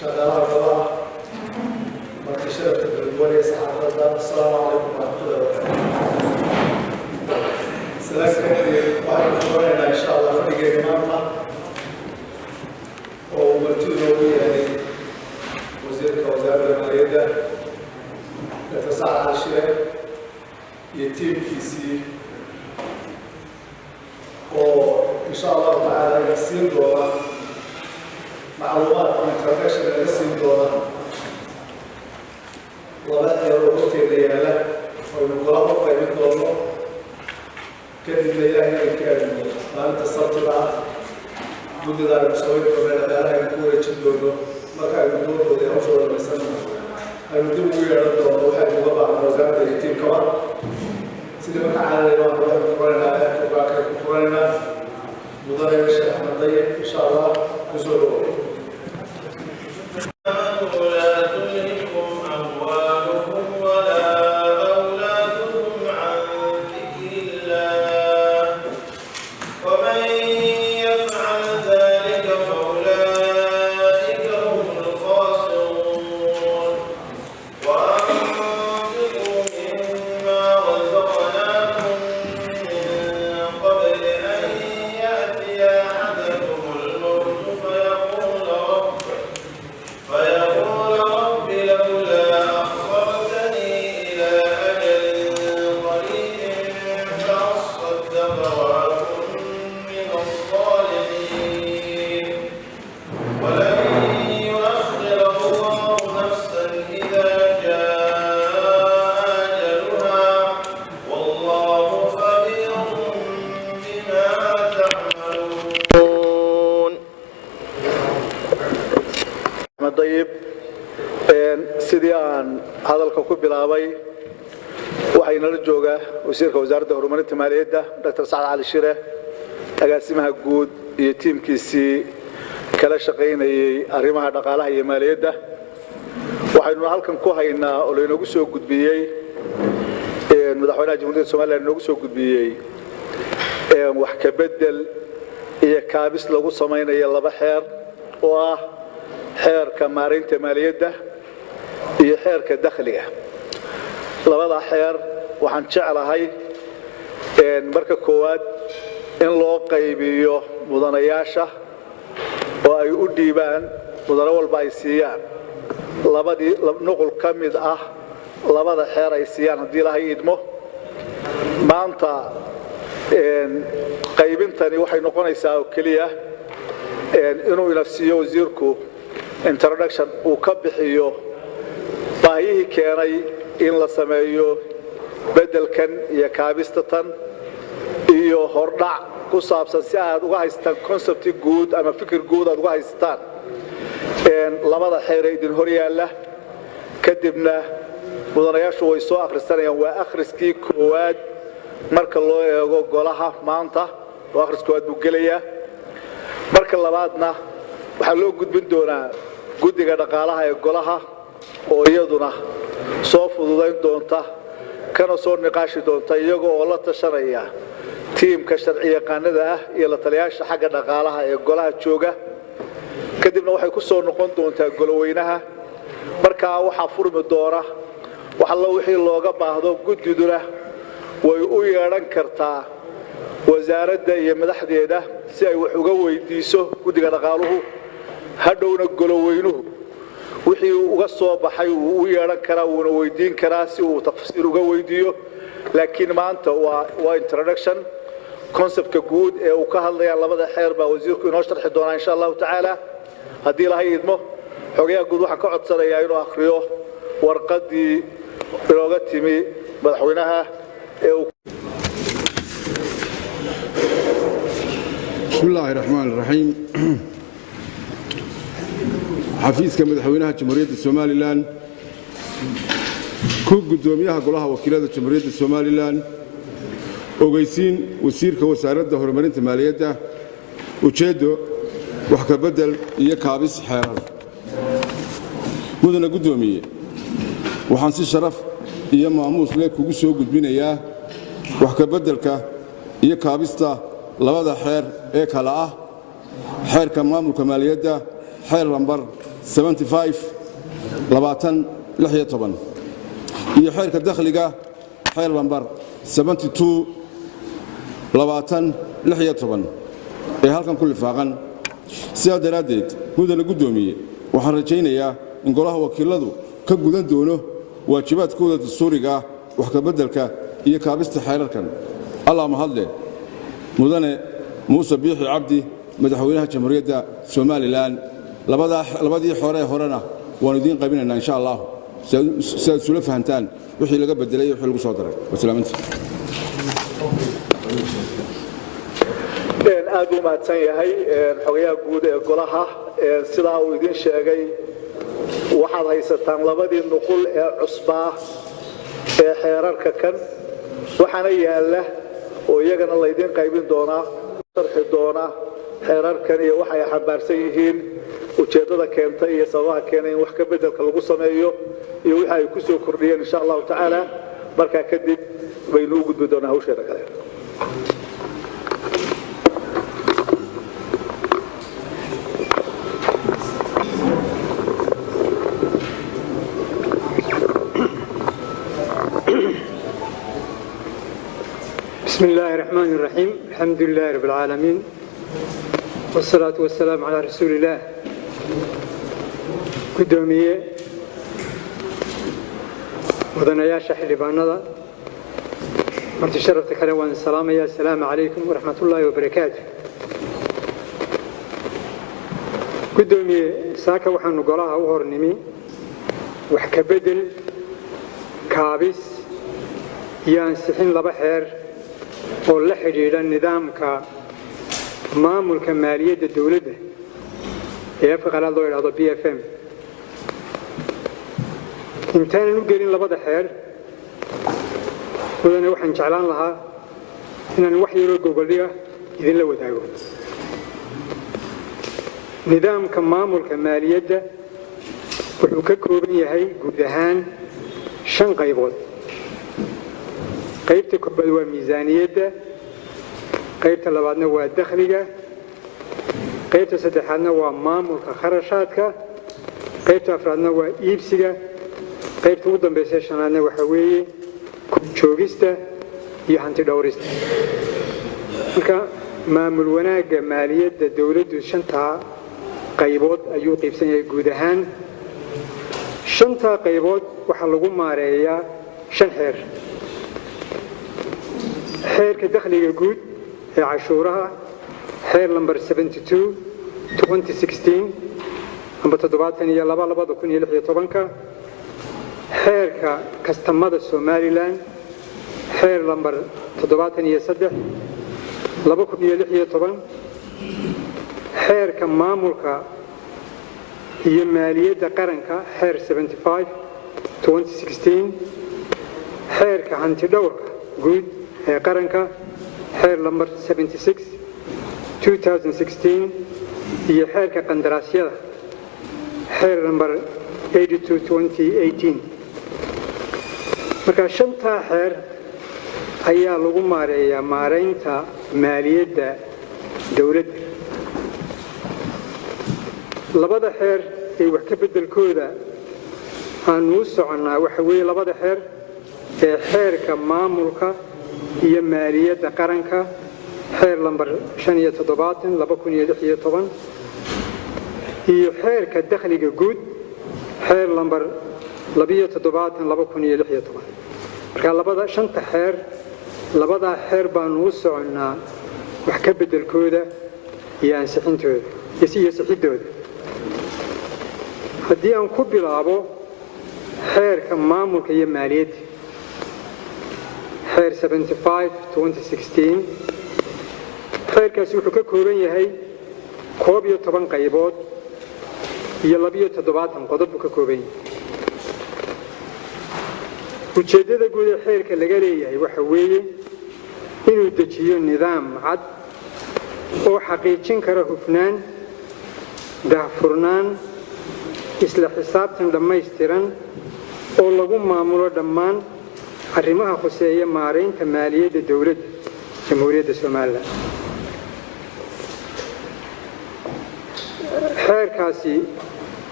شغالة الله مركز شرف الولي صحافة الدار. السلام عليكم ورحمة الله وبركاته. سلامتكم وعلى إن شاء الله فريق إمامنا ومرتبه يعني وزير وزارة المالية لتسعى على الشيء يتم كيسي وإن شاء الله تعالى يسير دورة معلومات انترناشونال يسير دورة ولا يروح تيريالا ونقول قيمة دورة كان لله كان ما انتصرت بعد مدة دار مسوي كمان دارها يكون يشدونه ما كان يدور وده أوصل للسنة المدير ويا دورة واحد وضع وزارة التيم كمان سيدنا تعالى لما نروح نفرنا وباكر نفرنا مدير الشيخ أحمد ضيق إن شاء الله نزوره. وزير وزارة هرمونات المالية دكتور سعد علي الشيرة أقاسمها جود يتيم كيسي كلا شقين أريمها دقالها هي مالية وحين هالكن كوهينا أولي نقصو جود بيجي مدحونا جمهورية الصومال نقصو جود بيجي وحكي بدل كابس لو صمينا يلا بحير وحير كمارين تمالية حير كداخلية لبضع حير waxaan jeclahay marka koowaad in loo qaybiyo mudanayaasha oo ay u dhiibaan mudane walba ay siiyaan labadii nuqul kamid ah labada xeer ay siiyaan hadii ilaahay idmo maanta qaybintani waxay noqonaysaa oo kaliya inuu inafsiyo wasiirku introduction uu ka bixiyo baahiyihii keenay in la sameeyo bedelkan iyo kaabistatan iyo hordhac ku saabsan si aad uga haystaan concept guud ama fikir guud aad uga haystaan labada xeer ee idin hor yaala kadibna mudanayaashu way soo akhrisanayaan waa akhriskii koowaad marka loo eego golaha maanta oo akhriska koowaad buu gelayaa marka labaadna waxaa loo gudbin doonaa guddiga dhaqaalaha ee golaha oo iyaduna soo fududayn doonta kana soo niqaashi doonta iyaga oo la tashanaya tiimka sharci yaqaanada ah iyo la taliyaasha xagga dhaqaalaha ee golaha jooga kadibna waxay ku soo noqon doontaa goloweynaha marka waxa furmi doona waxa la wixii looga baahdo guddiduna way u yeeran kartaa wasaaradda iyo madaxdeeda si ay wax uga weydiiso guddiga dhaqaaluhu hadhowna goloweynuhu wixii uga soo baxay uu u yeeran karaa uuna weydiin karaa si uu tafsiir uga weydiiyo laakiin maanta waa introduction conceptka guud ee uu ka hadlaya labada xeer baa wasiirku inoo sharxi doonaa insha Allah taala hadii ilaahay idmo xogayaha guud waxaan ka codsanayaa inuu akhriyo warqadii looga timi madaxweynaha ee bismillaahi raxmaani raxiim xafiiska madaxweynaha jamhuuriyadda Soomaaliland ku gudoomiyaha golaha wakiilada jamhuuriyadda Soomaaliland ogeysiin wasiirka wasaaradda horumarinta maaliyadda ujeedo wax ka bedel iyo kaabis xeerar mudane gudoomiye waxaan si sharaf iyo maamuus leh kugu soo gudbinayaa wax ka bedelka iyo kaabista labada xeer ee kala ah xeerka maamulka maaliyadda xeer lambar 75 2016 iyo xeerka dakhliga xeer lambar 72 2016 ee halkan ku lifaaqan sidaa daraaddeed mudane guddoomiye waxaan rajaynayaa in golaha wakiiladu ka gudan doono waajibaadkooda dastuuriga ah wax ka beddelka iyo kaabista xeerarkan allah mahadle mudane muuse biixi cabdi madaxweynaha jamhuuriyadda somalilan labadii horena waan idiin qabinaynaa insha allah si aad isula fahantaan wixii laga bedelay iyo wixii lagu soo daray wasalaamantii aad u mahadsan yahay xogayaha guud ee golaha sidaa uu idin sheegay waxaad haysataan labadii nuqul ee cusbaa ee xeerarka kan waxaana yaala oo iyagana laydin qaybin doonaa sharxi doona xeerarkan iyo waxay xambaarsan yihiin ujeeddada keentay iyo sababaha keenay in wax ka beddelka lagu sameeyo iyo wixii ay ku soo kordhiyeen insha allahu tacaala markaa kadib baynu u gudbi doonaa hawsheeda kale بسم الله الرحمن الرحيم الحمد لله رب العالمين والصلاة والسلام على رسول الله قدومية ودنياشا حلبانada marti sharafta kale waan salaamayaa assalaamu calaykum waraxmatullaahi wabarakaatu gudoomiye saaka waxaanu golaha u hornimi wax ka bedel kaabis iyo ansixin laba xeer oo la xidhiidha nidaamka maamulka maaliyadda dawladda ee afka qalaad loo yidhaahdo BFM intaanan u gelin labada xeer mudane waxaan jeclaan lahaa inaan wax yaroo gogoldhiga idinla wadaago nidaamka maamulka maaliyadda wuxuu ka kooban yahay guud ahaan 5 qaybood qaybta koobaad waa miisaaniyadda qaybta labaadna waa dakhliga qaybta saddexaadna waa maamulka kharashaadka qaybta afraadna waa iibsiga qaybta ugu dambaysa shanaadna waxa weeye joogista iyo hanti dhowrista marka maamul wanaagga maaliyadda dawladdu 5 qaybood ayuu qaybsan yahay guud ahaan 5 qaybood waxa lagu maareeyaa 5 xeer xeerka dakhliga guud ee cashuuraha xeer lambar 72 2016 amba 72 xeerka kastamada Somaliland xeer lambar 73 2016 xeerka maamulka iyo maaliyadda qaranka xeer 75 2016 xeerka hanti dhowrka guud ee qaranka xeer lambar 76 2016 iyo xeerka qandaraasyada xeer lambar 82 2018 marka 5 xeer ayaa lagu maareeyaa maareynta maaliyadda dawladda labada xeer ee wax ka beddelkooda aanu u soconnaa waxa weeye labada xeer ee xeerka maamulka iyo maaliyadda qaranka xeer lambar 75 2016 iyo xeerka dakhliga guud xeer lambar 72 2016 marka labada 5 xeer labada xeer baanu u soconnaa wax ka beddelkooda iyo ansixintooda iyo sixidooda haddii aan ku bilaabo xeerka maamulka iyo maaliyadda xeer 75 2016 xeerkaasi wuxuu ka kooban yahay 11 qaybood iyo 27 qodob buu ka kooban yahay ujeeddada guud ee xeerka laga leeyahay waxa weeye inuu dejiyo nidaam cad oo xaqiijin kara hufnaan daahfurnaan isla xisaabtan dhammaystiran oo lagu maamulo dhammaan arrimaha khuseeya maareynta maaliyadda dawladda jamhuuriyadda Soomaaliland xeerkaasi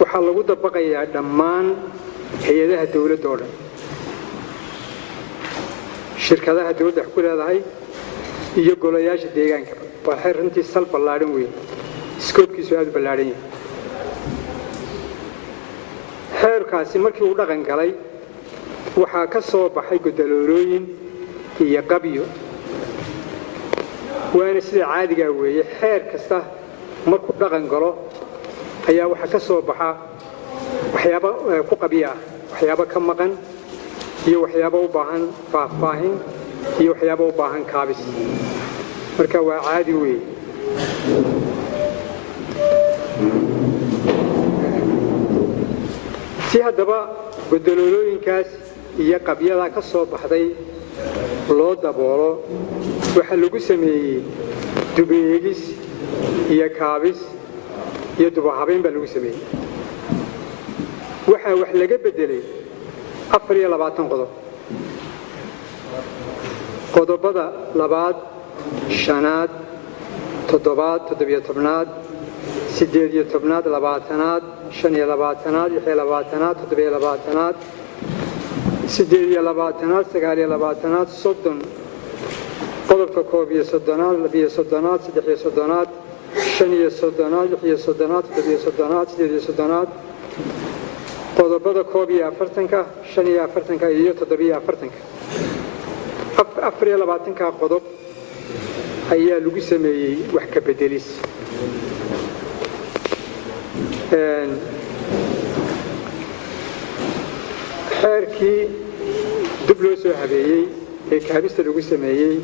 waxaa lagu dabaqayaa dhammaan hay'adaha dawladda oo dhan shirkadaha dawladda ku leedahay iyo golayaasha deegaanka waa xeer runtii sal ballaaran weyn iskoobkiisu aad u ballaaran yahay xeerkaasi markii uu dhaqan galay waxaa ka soo baxay gudaloolooyin iyo qabyo waana sida caadiga weeye xeer kasta markuu dhaqan galo ayaa waxaa ka soo baxa waxyaabo ku qabiya waxyaabo ka maqan iyo waxyaabo u baahan faahfaahin iyo waxyaabo u baahan kaabis marka waa caadi weeye si haddaba gudaloolooyinkaas iyo qabyada ka soo baxday loo daboolo waxaa lagu sameeyey dubeegis iyo kaabis iyo dubahabeyn baa lagu sameeyey waxaa wax laga beddelay 24 qodob qodobada 2aad 5aad 7aad 17aad 18aad 20aad 25aad 26aad 27aad 28aad 29aad 30 qodobka 31aad 32aad 33aad 35aad 36aad 37aad 38aad qodobada 41ka 45ka iyo 47ka 24ka qodob ayaa lagu sameeyey wax ka bedelis xeerkii dib loo soo habeeyey ee kaabista lagu sameeyey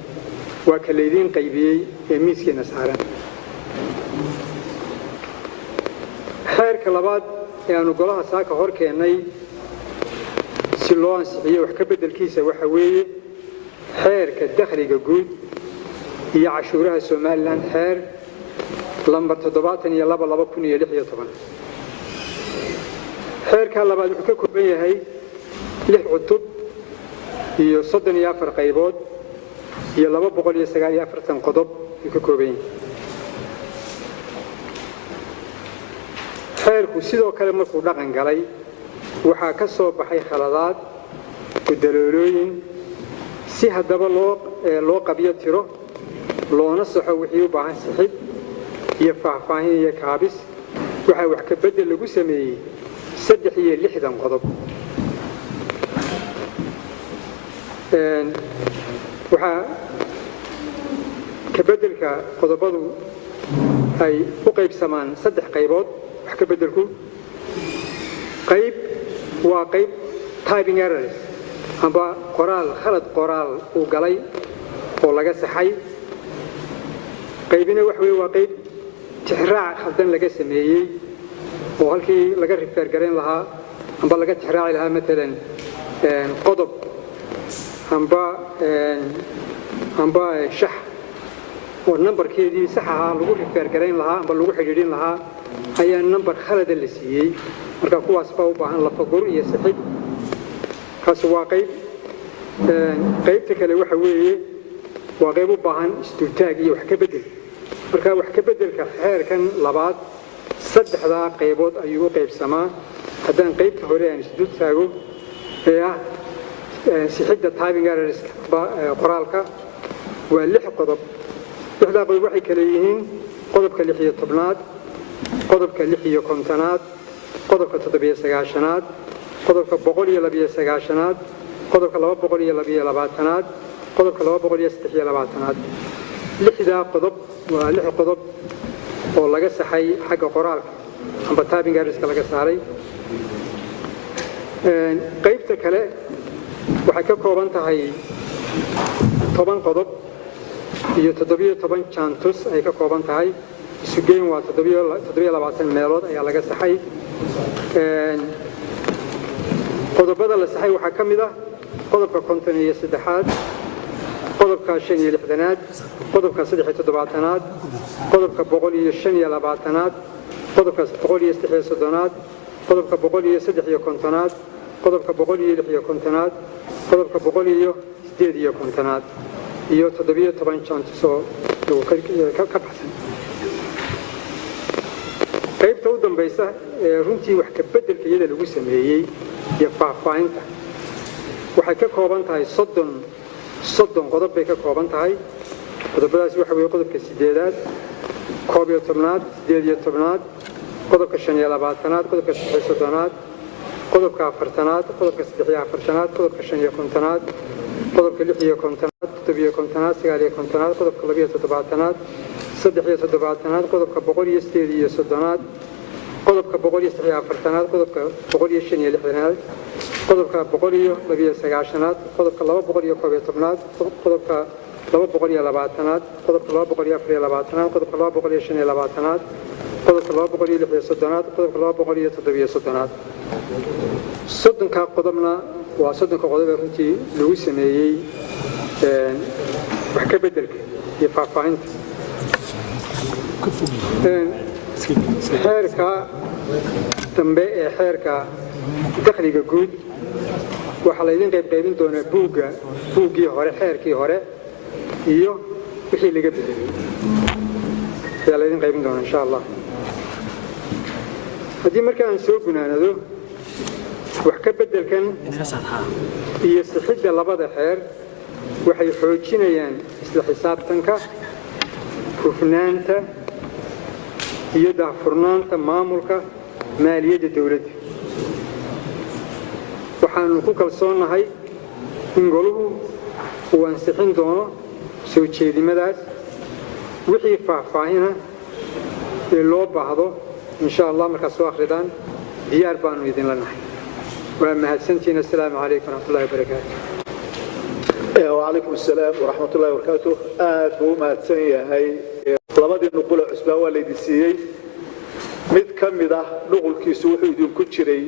waa ka leedin qaybiyey ee miiskeena saaran xeerka labaad ee aanu golaha saaka hor keenay si loo ansixiyo wax ka bedelkiisa waxa weeye xeerka dakhliga guud iyo cashuuraha Soomaaliland xeer lambar 72/2016 xeerka labaad wuxuu ka kooban yahay 6 cutub iyo 34 qaybood iyo 249 qodob ka kooban yahay xeerku sidoo kale markuu dhaqan galay waxaa ka soo baxay khaladaad gudaloolooyin si haddaba loo qabiyo tiro loona saxo wixii u baahan sixid iyo faahfaahin iyo kaabis waxaa wax ka bedel lagu sameeyey 63 qodob waxaa ka bedelka qodobadu ay u qaybsamaan 3 qaybood wax ka bedelku qayb waa qayb typing errors amba khalad qoraal uu galay oo laga saxay qaybina wax weey waa qayb tixraac khaldan laga sameeyey oo halkii laga refer gareyn lahaa amba laga tixraaci lahaa مثلا qodob amba shax oo numberkeedii sax ahaa lagu refer gareyn lahaa amba lagu xiriirin lahaa ayaa number khalad la siiyey marka kuwaas baa u baahan la fagur iyo saxid kaas waa qaybta kale waxa weeye waa qayb u baahan istutaag iyo wax ka bedel marka wax ka bedelka xeerkan labaad 3 qaybood ayuu u qaybsamaa haddaan qaybta hore aan isdul taago ee ah sixidda typing errors qoraalka waa 6 qodob 6 qodob waxay kala yihiin qodobka 16aad qodobka 56aad qodobka 79aad qodobka 129aad qodobka 220aad qodobka 223aad 6 qodob waa 6 qodob oo laga saxay xagga qoraalka amba typing errors laga saaray qaybta kale waxay ka kooban tahay 10 qodob iyo 17 chantus ay ka kooban tahay isugeyn waa 27 meelood ayaa laga saxay qodobada la saxay waxaa ka mid ah qodobka 53aad qodobka 65aad qodobka 37aad qodobka 125aad qodobka 130aad qodobka 153aad qodobka 156aad qodobka 158aad iyo 17 chantus oo ka baxsan qaybta qaybta u dambaysa runtii wax ka beddelka iyada lagu sameeyey iyo faahfaahinta waxay ka kooban tahay 30 qodob bay ka kooban tahay qodobadaasi waxa weeye qodobka 8aad 11aad 18aad qodobka 25aad qodobka 30aad qodobka 4aad qodobka 43aad qodobka 55aad qodobka 56aad 57aad 59aad qodobka 27aad 73aad qodobka 138aad qodobka 143aad qodobka 156aad qodobka 129aad qodobka 211aad qodobka 220aad qodobka 224aad qodobka 225aad qodobka 260aad qodobka 217aad soddonka qodobna waa soddonka qodob ee runtii lagu sameeyey wax ka beddelka iyo faahfaahinta xeerka dambe ee xeerka dakhliga guud waxaa laydin qaybin doonaa buuggii hore xeerkii hore iyo wixii laga bedelay ayaa laydin qaybin doonaa insha allah haddii marka aan soo gunaanado wax ka beddelkan iyo sixidda labada xeer waxay xoojinayaan isla xisaabtanka hufnaanta iyo daahfurnaanta maamulka maaliyadda dawladda waxaanu ku kalsoonnahay in goluhu uu ansixin doono soo jeedimadaas wixii faahfaahina ee loo baahdo insha allah markaad soo akhridaan diyaar baanu idinla nahay waa mahadsantihiin assalaamu calaykum waraxmatullahi wabarakaatu وعليكم السلام ورحمة الله وبركاته بوما تسنيهاي labadii nuqul cusbaa waa la idinsiiyey mid ka mid ah nuqulkiisu wuxuu idinku jiray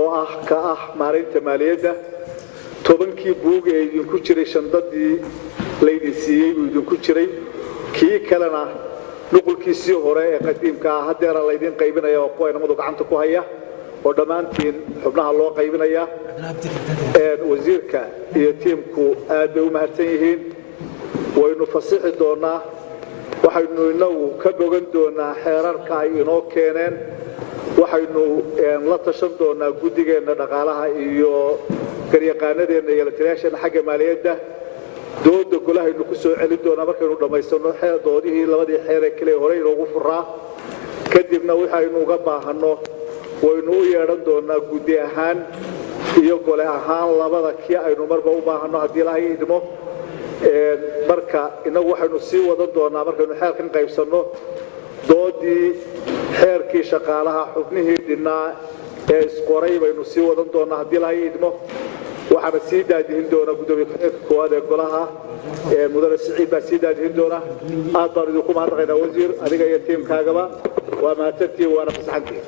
oo ah ka ah maareynta maaliyadda 10kii buug ee idinku jiray shandadii la idinsiiyey uu idinku jiray kii kalena nuqulkiisii hore ee qadiimka ah hadeera la idin qaybinaya oo kuwa inamadu gacanta ku haya oo dhammaantiin xubnaha loo qaybinaya wasiirka iyo tiimku aad bay u mahadsan yihiin waynu fasixi doonaa waxaynu inagu ka bogan doonaa xeerarka ay inoo keeneen waxaynu la tashan doonaa guddigeena dhaqaalaha iyo garyaqaanadeena iyo lataliyaasheena xagga maaliyadda dooda golahaynu ku soo celin doonaa markaynu dhammaysano doodihii labadii xeer ee kale hore inoogu furaa kadibna waxaynu uga baahanno waynu u yeedhan doonaa guddi ahaan iyo gole ahaan labada kii aynu marba u baahanno haddii ilaahay idmo marka inagu waxaynu sii wadan doonaa markaynu xeerkan qaybsanno doodii xeerkii shaqaalaha xubnihii dhinnaa ee isqoray baynu sii wadan doonaa haddii ilaahay idmo waxaana sii daadihin doonaa gudoomiye ku-xigeenka koowaad ee golaha mudane siciid baa sii daadihin doona aad baan idinku mahadnaqaynaa wasiir adiga iyo tiimkaagaba waa mahadsantihiin waana fasaxantihiin